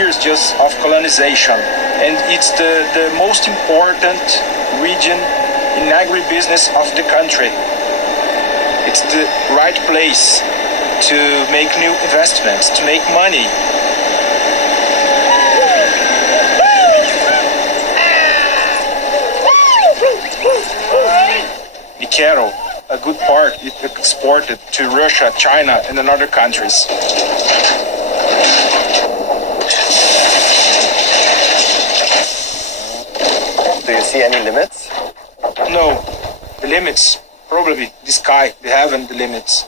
Years just of colonization, and it's the most important region in agribusiness of the country. It's the right place to make new investments, to make money. The cattle, a good part, is exported to Russia, China, and other countries. Do you see any limits? No, the limits, probably the sky, the heaven, the limits.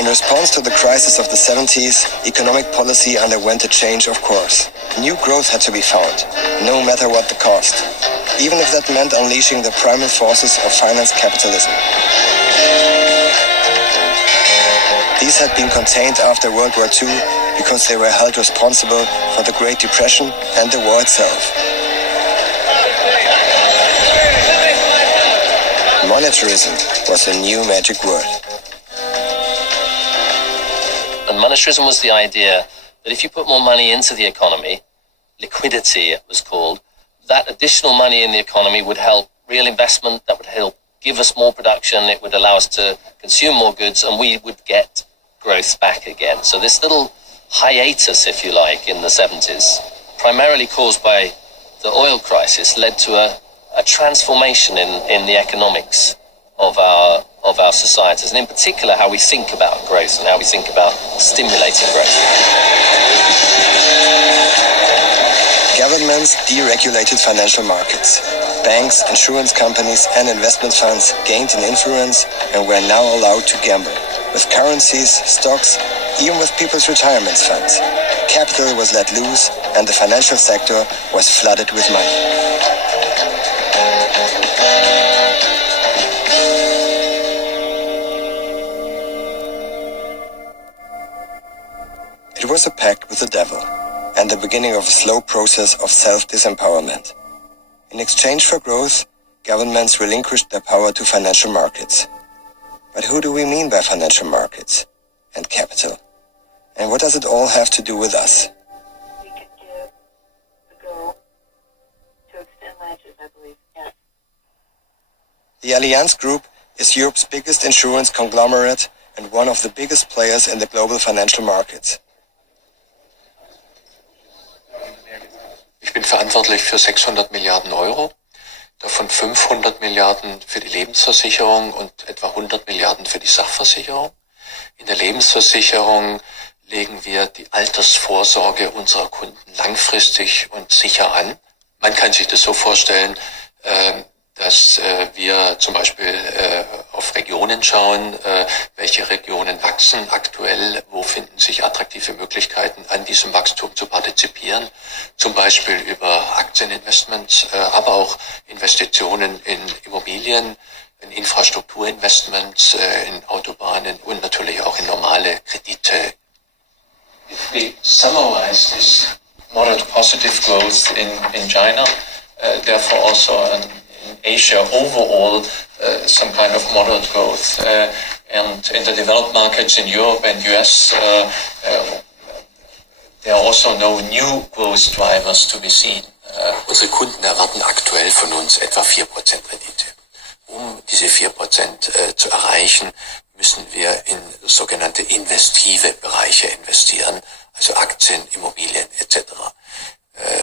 In response to the crisis of the 70s, economic policy underwent a change of course. New growth had to be found, no matter what the cost, even if that meant unleashing the primal forces of finance capitalism. These had been contained after World War II because they were held responsible for the Great Depression and the war itself. Monetarism was the new magic word. And monetarism was the idea that if you put more money into the economy, liquidity it was called, that additional money in the economy would help real investment, that would help give us more production, it would allow us to consume more goods, and we would get growth back again. So this little hiatus, if you like, in the 70s, primarily caused by the oil crisis, led to a transformation in the economics of our societies, and in particular how we think about growth and how we think about stimulating growth. Governments deregulated financial markets. Banks, insurance companies, and investment funds gained in influence and were now allowed to gamble with currencies, stocks, even with people's retirement funds. Capital was let loose and the financial sector was flooded with money. It was a pact with the devil, and the beginning of a slow process of self-disempowerment. In exchange for growth, governments relinquished their power to financial markets. But who do we mean by financial markets and capital? And what does it all have to do with us? We could give a go to extend latches, I believe, yes. The Allianz Group is Europe's biggest insurance conglomerate and one of the biggest players in the global financial markets. Ich bin verantwortlich für 600 Milliarden Euro, davon 500 Milliarden für die Lebensversicherung und etwa 100 Milliarden für die Sachversicherung. In der Lebensversicherung legen wir die Altersvorsorge unserer Kunden langfristig und sicher an. Man kann sich das so vorstellen, dass wir zum Beispiel auf Regionen schauen, welche Regionen wachsen aktuell, wo finden sich attraktive Möglichkeiten, an diesem Wachstum zu partizipieren, zum Beispiel über Aktieninvestments, aber auch Investitionen in Immobilien, in Infrastrukturinvestments, in Autobahnen und natürlich auch in normale Kredite. If we summarize this moderate positive growth in China, therefore also in Asia overall, some kind of moderate growth, and in the developed markets in Europe and US, there are also no new growth drivers to be seen. Unsere Kunden erwarten aktuell von uns etwa 4% Rendite. Um diese 4% zu erreichen, müssen wir in sogenannte investive Bereiche investieren, also Aktien, Immobilien etc.